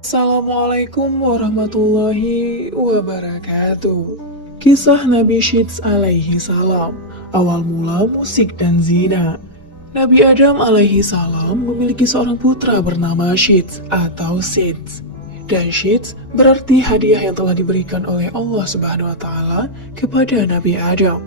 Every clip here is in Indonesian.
Assalamualaikum warahmatullahi wabarakatuh. Kisah Nabi Syeds alaihi salam. Awal mula musik dan zina. Nabi Adam alaihi salam memiliki seorang putra bernama Syeds atau Syeds. Dan Syeds berarti hadiah yang telah diberikan oleh Allah Subhanahu wa taala kepada Nabi Adam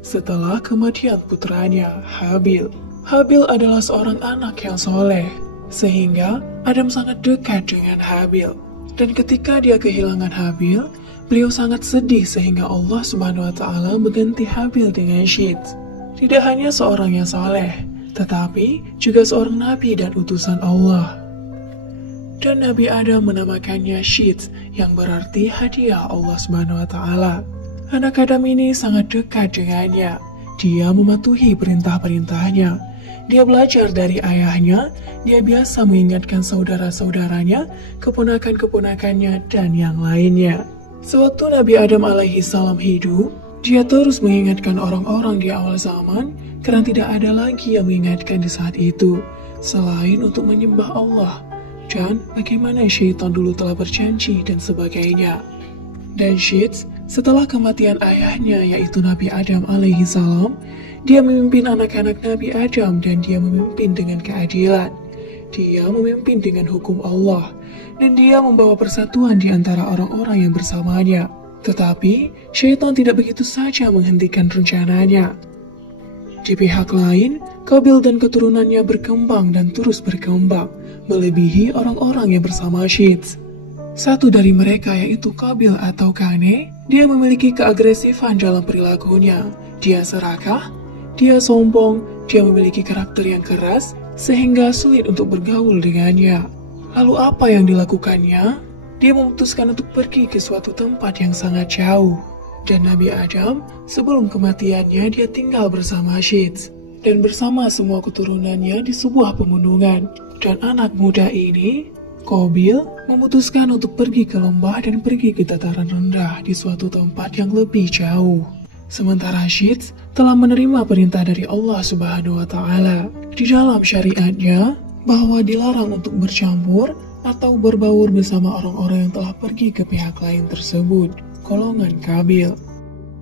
setelah kematian putranya Habil. Habil adalah seorang anak yang soleh, sehingga Adam sangat dekat dengan Habil. Dan ketika dia kehilangan Habil, beliau sangat sedih sehingga Allah Subhanahu wa taala mengganti Habil dengan Syeds. Tidak hanya seorang yang soleh, tetapi juga seorang nabi dan utusan Allah. Dan Nabi Adam menamakannya Syeds, yang berarti hadiah Allah Subhanahu wa taala. Anak Adam ini sangat dekat dengannya. Dia mematuhi perintah-perintahnya. Dia belajar dari ayahnya. Dia biasa mengingatkan saudara-saudaranya, keponakan-keponakannya, dan yang lainnya. Sewaktu Nabi Adam alaihi salam hidup, dia terus mengingatkan orang-orang di awal zaman, karena tidak ada lagi yang mengingatkan di saat itu, selain untuk menyembah Allah, dan bagaimana syaitan dulu telah berjanji dan sebagainya. Dan Syeds, setelah kematian ayahnya yaitu Nabi Adam alaihi salam, dia memimpin anak-anak Nabi Adam dan dia memimpin dengan keadilan. Dia memimpin dengan hukum Allah dan dia membawa persatuan di antara orang-orang yang bersamanya. Tetapi syaitan tidak begitu saja menghentikan rencananya. Di pihak lain, Qabil dan keturunannya berkembang dan terus berkembang, melebihi orang-orang yang bersama Syeds. Satu dari mereka yaitu Qabil atau Kane, dia memiliki keagresifan dalam perilakunya. Dia serakah, dia sombong, dia memiliki karakter yang keras, sehingga sulit untuk bergaul dengannya. Lalu apa yang dilakukannya? Dia memutuskan untuk pergi ke suatu tempat yang sangat jauh. Dan Nabi Adam, sebelum kematiannya dia tinggal bersama Syeds dan bersama semua keturunannya di sebuah pegunungan. Dan anak muda ini, Qabil, memutuskan untuk pergi ke lembah dan pergi ke dataran rendah di suatu tempat yang lebih jauh. Sementara Syeds telah menerima perintah dari Allah Subhanahu wa taala di dalam syariatnya bahwa dilarang untuk bercampur atau berbaur bersama orang-orang yang telah pergi ke pihak lain tersebut, golongan Qabil.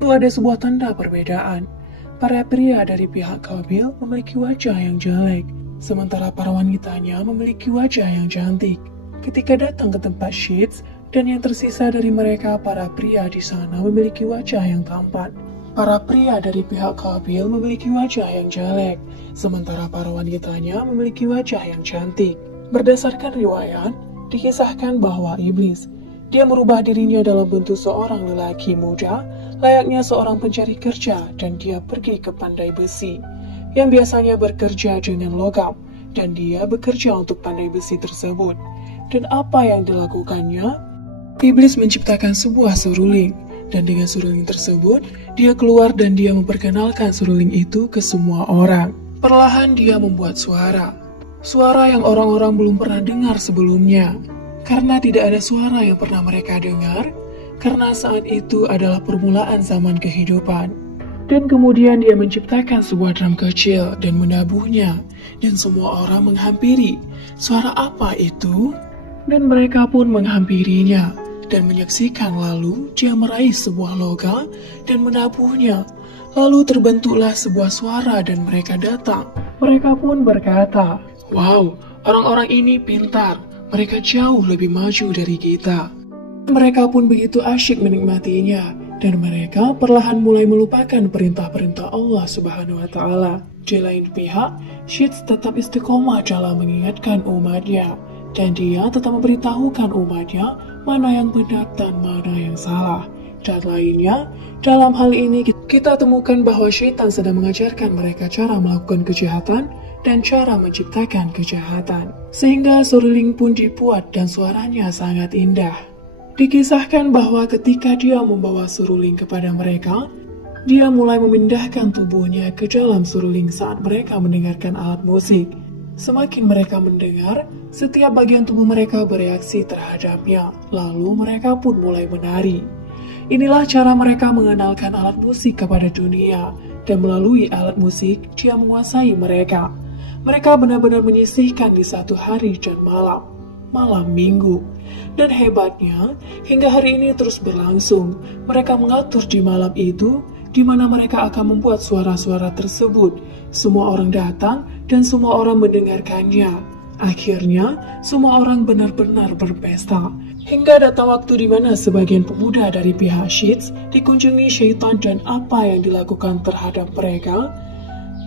Itu ada sebuah tanda perbedaan. Para pria dari pihak Qabil memiliki wajah yang jelek, sementara para wanitanya memiliki wajah yang cantik. Ketika datang ke tempat Syeds dan yang tersisa dari mereka, para pria di sana memiliki wajah yang tampan. Para pria dari pihak Qabil memiliki wajah yang jelek, sementara para wanitanya memiliki wajah yang cantik. Berdasarkan riwayat, dikisahkan bahwa iblis, dia merubah dirinya dalam bentuk seorang lelaki muda, layaknya seorang pencari kerja, dan dia pergi ke pandai besi, yang biasanya bekerja dengan logam, dan dia bekerja untuk pandai besi tersebut. Dan apa yang dilakukannya? Iblis menciptakan sebuah seruling, dan dengan seruling tersebut, dia keluar dan dia memperkenalkan seruling itu ke semua orang. Perlahan dia membuat suara yang orang-orang belum pernah dengar sebelumnya, karena tidak ada suara yang pernah mereka dengar, karena saat itu adalah permulaan zaman kehidupan. Dan kemudian dia menciptakan sebuah drum kecil dan menabuhnya, dan semua orang menghampiri. Suara apa itu? Dan mereka pun menghampirinya dan menyaksikan, lalu dia meraih sebuah logam dan menabuhnya. Lalu terbentuklah sebuah suara dan mereka datang. Mereka pun berkata, "Wow, orang-orang ini pintar, mereka jauh lebih maju dari kita." Mereka pun begitu asyik menikmatinya dan mereka perlahan mulai melupakan perintah-perintah Allah Subhanahu wa taala. Di lain pihak, Syeds tetap istiqomah dalam mengingatkan umatnya. Dan dia tetap memberitahukan umatnya mana yang benar dan mana yang salah. Dan lainnya, dalam hal ini kita temukan bahwa syaitan sedang mengajarkan mereka cara melakukan kejahatan dan cara menciptakan kejahatan. Sehingga seruling pun dibuat dan suaranya sangat indah. Dikisahkan bahwa ketika dia membawa seruling kepada mereka, dia mulai memindahkan tubuhnya ke dalam seruling saat mereka mendengarkan alat musik. Semakin mereka mendengar, setiap bagian tubuh mereka bereaksi terhadapnya, lalu mereka pun mulai menari. Inilah cara mereka mengenalkan alat musik kepada dunia, dan melalui alat musik, dia menguasai mereka. Mereka benar-benar menyisihkan di satu hari dan malam. malam minggu. Dan hebatnya, hingga hari ini terus berlangsung. Mereka mengatur di malam itu, di mana mereka akan membuat suara-suara tersebut. Semua orang datang dan semua orang mendengarkannya. Akhirnya, semua orang benar-benar berpesta. Hingga datang waktu di mana sebagian pemuda dari pihak Syi'ats dikunjungi syaitan dan apa yang dilakukan terhadap mereka.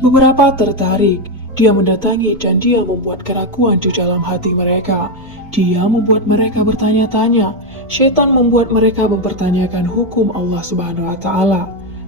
Beberapa tertarik. Dia mendatangi dan dia membuat keraguan di dalam hati mereka. Dia membuat mereka bertanya-tanya. Syaitan membuat mereka mempertanyakan hukum Allah Subhanahu wa Ta'ala.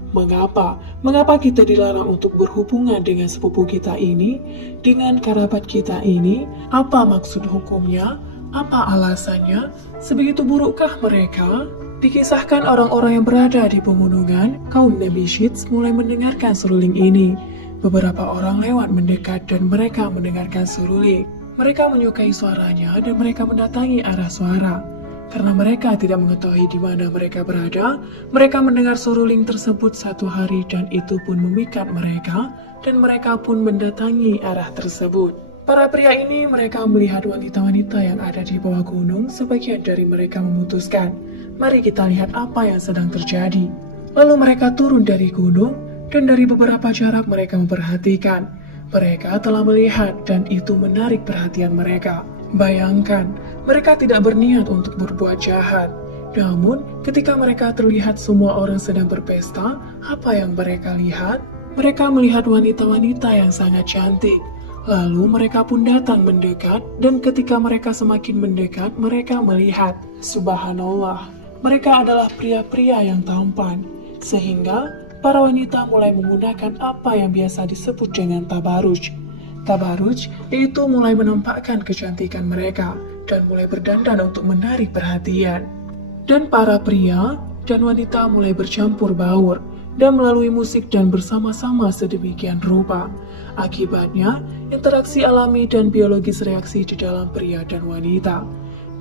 Mengapa? Mengapa kita dilarang untuk berhubungan dengan sepupu kita ini, dengan kerabat kita ini? Apa maksud hukumnya? Apa alasannya? Sebegitu burukkah mereka? Dikisahkan orang-orang yang berada di pegunungan, kaum Nabi Syi'ats mulai mendengarkan seruling ini. Beberapa orang lewat mendekat dan mereka mendengarkan seruling. Mereka menyukai suaranya dan mereka mendatangi arah suara. Karena mereka tidak mengetahui di mana mereka berada, mereka mendengar seruling tersebut satu hari dan itu pun memikat mereka dan mereka pun mendatangi arah tersebut. Para pria ini mereka melihat wanita-wanita yang ada di bawah gunung, sebagian dari mereka memutuskan, mari kita lihat apa yang sedang terjadi. Lalu mereka turun dari gunung dan dari beberapa jarak mereka memperhatikan. Mereka telah melihat dan itu menarik perhatian mereka. Bayangkan, mereka tidak berniat untuk berbuat jahat. Namun, ketika mereka terlihat semua orang sedang berpesta, apa yang mereka lihat? Mereka melihat wanita-wanita yang sangat cantik. Lalu mereka pun datang mendekat dan ketika mereka semakin mendekat, mereka melihat, subhanallah, mereka adalah pria-pria yang tampan. Sehingga para wanita mulai menggunakan apa yang biasa disebut dengan tabaruj. Tabaruj yaitu mulai menampakkan kecantikan mereka dan mulai berdandan untuk menarik perhatian. Dan para pria dan wanita mulai bercampur baur dan melalui musik dan bersama-sama sedemikian rupa. Akibatnya, interaksi alami dan biologis reaksi di dalam pria dan wanita.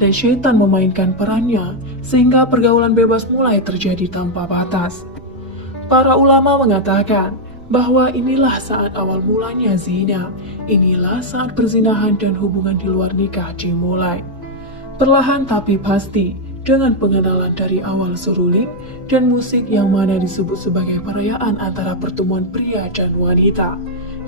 Dan syaitan memainkan perannya sehingga pergaulan bebas mulai terjadi tanpa batas. Para ulama mengatakan bahwa inilah saat awal mulanya zina, inilah saat perzinahan dan hubungan di luar nikah dimulai. Perlahan tapi pasti, dengan pengenalan dari awal seruling dan musik yang mana disebut sebagai perayaan antara pertemuan pria dan wanita,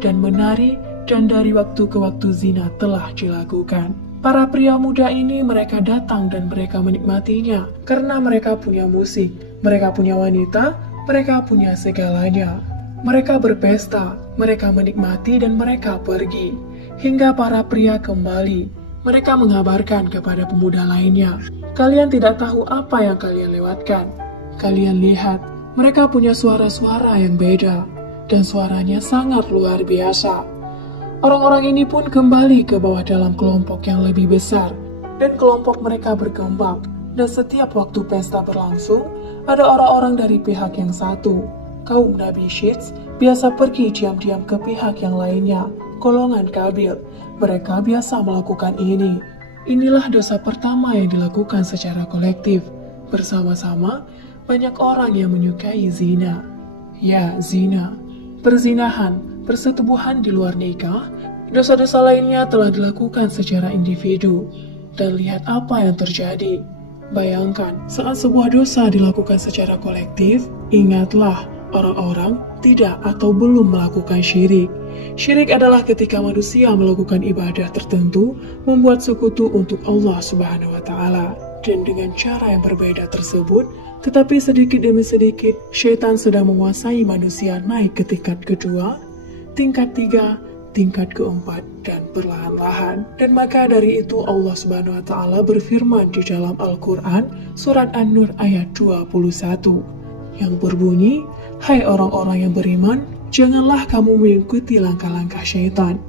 dan menari dan dari waktu ke waktu zina telah dilakukan. Para pria muda ini mereka datang dan mereka menikmatinya karena mereka punya musik, mereka punya wanita, mereka punya segalanya. Mereka berpesta, mereka menikmati dan mereka pergi. Hingga para pria kembali. Mereka mengabarkan kepada pemuda lainnya, kalian tidak tahu apa yang kalian lewatkan. Kalian lihat, mereka punya suara-suara yang beda. Dan suaranya sangat luar biasa. Orang-orang ini pun kembali ke bawah dalam kelompok yang lebih besar. Dan kelompok mereka berkembang. Dan setiap waktu pesta berlangsung, ada orang-orang dari pihak yang satu. Kaum Nabi Syi'ats biasa pergi diam-diam ke pihak yang lainnya, golongan Qabil. Mereka biasa melakukan ini. Inilah dosa pertama yang dilakukan secara kolektif. Bersama-sama, banyak orang yang menyukai zina. Ya, zina. Perzinahan, persetubuhan di luar nikah, dosa-dosa lainnya telah dilakukan secara individu. Dan lihat apa yang terjadi. Bayangkan, saat sebuah dosa dilakukan secara kolektif, ingatlah, orang-orang tidak atau belum melakukan syirik. Syirik adalah ketika manusia melakukan ibadah tertentu, membuat sekutu untuk Allah Subhanahu wa Ta'ala. Dan dengan cara yang berbeda tersebut, tetapi sedikit demi sedikit, syaitan sedang menguasai manusia naik ke tingkat kedua, tingkat tiga, tingkat keempat, dan perlahan-lahan. Dan maka dari itu Allah Subhanahu wa Ta'ala berfirman di dalam Al-Quran, surat An-Nur ayat 21, yang berbunyi, hai orang-orang yang beriman, janganlah kamu mengikuti langkah-langkah syaitan.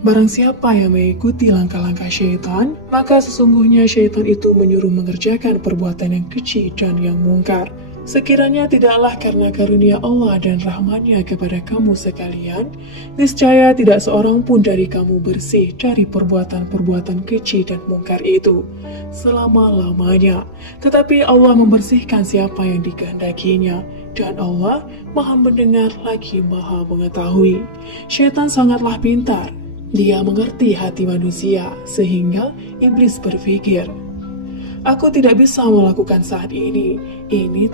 Barang siapa yang mengikuti langkah-langkah syaitan, maka sesungguhnya syaitan itu menyuruh mengerjakan perbuatan yang keji dan yang mungkar. Sekiranya tidaklah karena karunia Allah dan rahmat-Nya kepada kamu sekalian, niscaya tidak seorang pun dari kamu bersih dari perbuatan-perbuatan keji dan mungkar itu selama-lamanya. Tetapi Allah membersihkan siapa yang dikehendakinya, dan Allah Maha mendengar lagi Maha mengetahui. Syaitan sangatlah pintar. Dia mengerti hati manusia, sehingga iblis berpikir, aku tidak bisa melakukan saat ini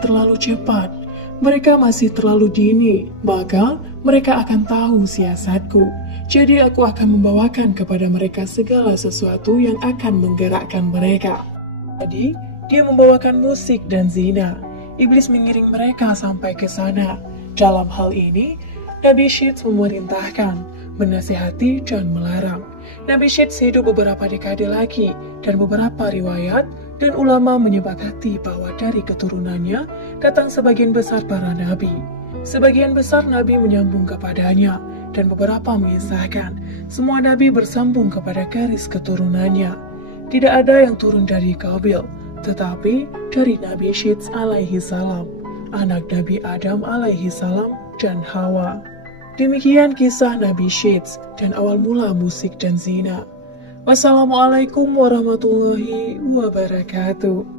terlalu cepat. Mereka masih terlalu dini, maka mereka akan tahu siasatku. Jadi aku akan membawakan kepada mereka segala sesuatu yang akan menggerakkan mereka. Jadi, dia membawakan musik dan zina. Iblis mengiring mereka sampai ke sana. Dalam hal ini, Nabi Syeds memerintahkan, menasihati dan melarang. Nabi Syeds hidup beberapa dekade lagi, dan beberapa riwayat dan ulama menyepakati bahwa dari keturunannya datang sebagian besar para nabi. Sebagian besar nabi menyambung kepadanya, dan beberapa mengisahkan semua nabi bersambung kepada garis keturunannya. Tidak ada yang turun dari Qabil, tetapi dari Nabi Syeds alaihi salam, anak Nabi Adam alaihi salam dan Hawa. Demikian kisah Nabi Syeds dan awal mula musik dan zina. Wassalamualaikum warahmatullahi wabarakatuh.